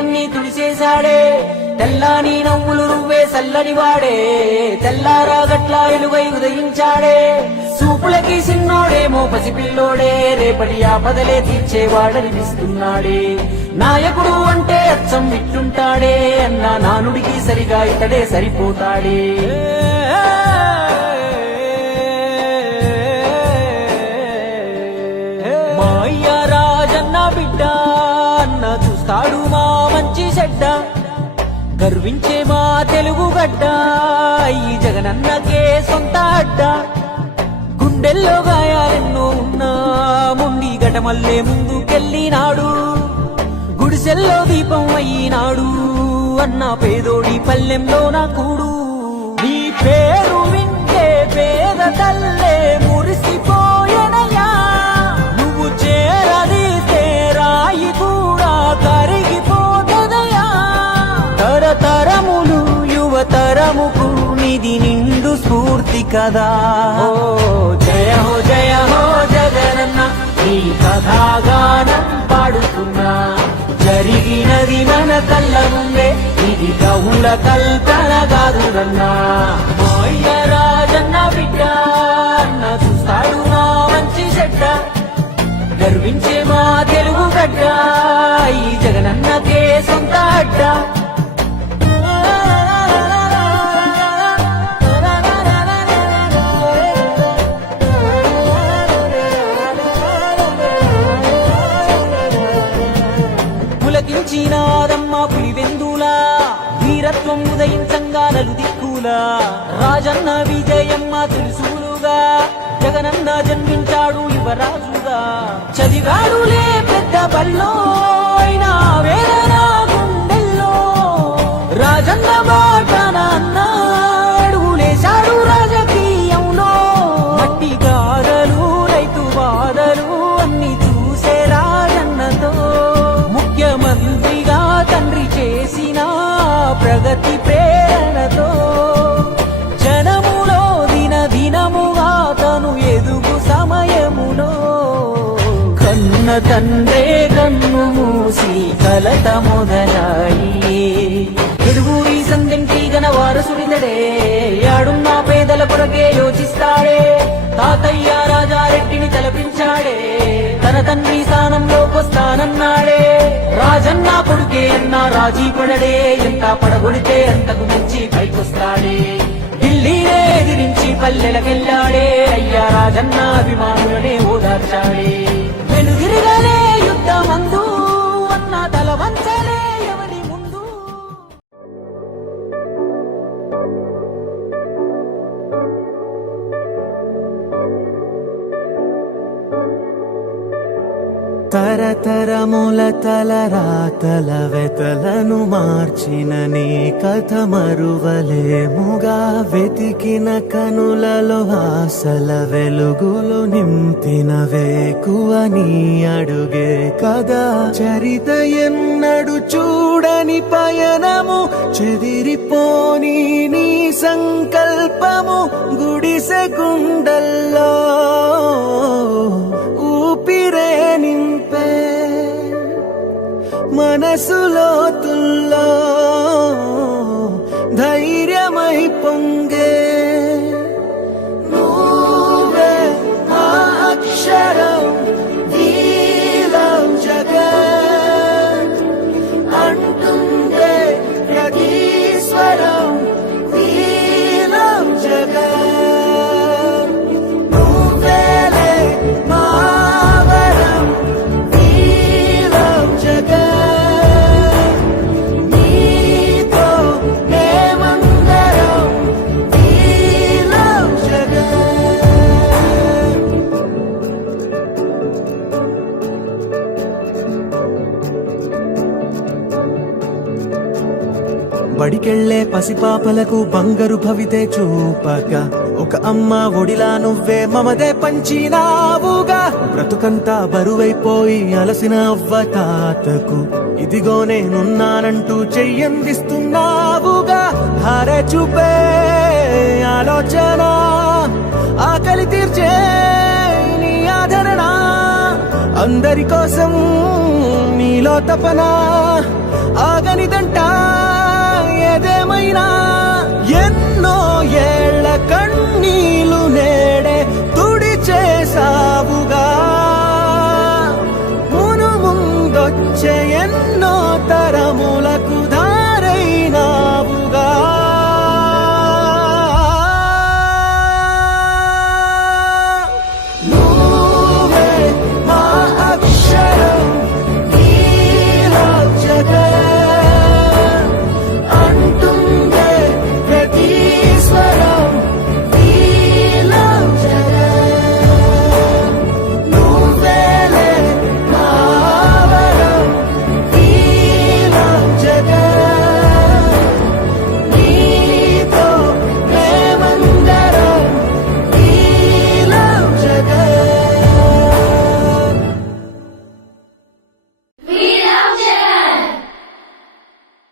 కన్నీళ్ళన్నీ తుడిసేశాడే తెల్లాని నవ్వులు నువ్వే చల్లని వాడే తెల్లారా గట్ల వెలుగై ఉదయించాడే చూపులకి సిన్నోడేమో పసిపిల్లోడే రేపటి ఆపదలే తీర్చేవాడనిపిస్తున్నాడే నాయకుడు అంటే అచ్చం ఇట్లుంటాడే అన్న నానుడికి సరిగా ఇతడే సరిపోతాడే మా అయ్య రాజన్న బిడ్డ అన్న చూస్తాడు మా మంచి చెడ్డ గర్వించే మా తెలుగు గడ్డ ఈ జగనన్నకే సొంత అడ్డ గుండెల్లో గాయాలెన్నో ఉన్నా మొండి గటమల్లే ముందుకెళ్ళినాడు గుడిసెల్లో దీపం అయినాడు అన్న పేదోడి పల్లెంలో నా కూడు నీ పేరు వింటే పేద తల్లే మురిసిపోయనయా నువ్వు చేరదీస్తే రాయి కూడా కరిగిపోతదయా తరతరములు యువతరముకు నిధి నిండు స్ఫూర్తి కదా జయ హో జగనన్న ఈ కథాగానం పాడుతున్నా జరిగినది మన కళ్ళ ముందే ఇది కవుల కల్పన కాదురన్నా అయ్య రాజన్న బిడ్డ అన్న చూస్తాడు మా మంచి చెడ్డ గర్వించే మా తెలుగు గడ్డ ఈ జగనన్నకే సొంత అడ్డ పులకించినాదమ్మ పులివెందులా వీరత్వం ఉదయించంగా నలుదిక్కులా రాజన్న విజయమ్మ తులుసులుగా జగనన్న జన్మించాడు యువరాజుగా చదివాడులే పెద్ద బల్లో అయినా వేదన గుండెల్లో రాజన్న బాటన అడుగులేశాడు రాజకీయంలో మట్టి గాథలు రైతు బాధలు అన్ని చూసే రాజన్నతో ముఖ్యమంత్రిగా తండ్రి చేసిన ప్రగతి ప్రేరణతో జనములో దినదినముగా తను ఎదుగు సమయములో కన్న తండ్రే కన్ను మూసి కలత మొదలాయి ఎడుగురి సందెంటి గన వారసుడితడే యాడున్న పేదల కొరకే యోచిస్తాడే తాతయ్య రాజారెడ్డిని తలపించాడే తన తండ్రి స్థానంలోకొస్తానన్నాడే రాజన్న కొడుకే అన్న రాజీ పడడే ఎంత పడగొడితే అంతకు మించి పైకొస్తాడే ఢిల్లీనే ఎదిరించి పల్లెలకెళ్ళాడే అయ్యా రాజన్న అభిమానులనే ఓదార్చాడే వెనుదిరగలే యుద్ధమందు అన్న తల వంచలే ఎవరి ముందు తరతరముల తలరాతల వెతలను మార్చిన నీ కథ మరువలేముగా వెతికిన కనులలో ఆశల వెలుగులు నింపిన వేకువ నీ అడుగే కదా చరిత ఎన్నడు చూడని పయనము చెదిరిపోని నీ సంకల్పము గుడిసె గుండల్లో ఊపిరే నింపే మనసులోతుల్లో ధైర్యమై పొంగే నువ్వే ఆ అక్షరం వీలం జగత్ అంటుందే ప్రతి స్వరం వీలం జగత్ నువ్వేలే మా వరం వీలం జగత్ నీతో మేమందరం వీలం జగత్ బడికెళ్లే పసిపాపలకు బంగారు భవితే చూపగా ఒక అమ్మ ఒడిలా నువ్వే మమదే పంచినావుగా బ్రతుకంతా బరువైపోయి అలసిన అవ్వ తాతకు ఇదిగో నేనున్నానంటూ చెయ్యందిస్తున్నావుగా ధారే చూపే ఆలోచన ఆకలి తీర్చే నీ ఆదరణ అందరి కోసం నీ నీలో తపన ఆగనిదంట ఏదేమైనా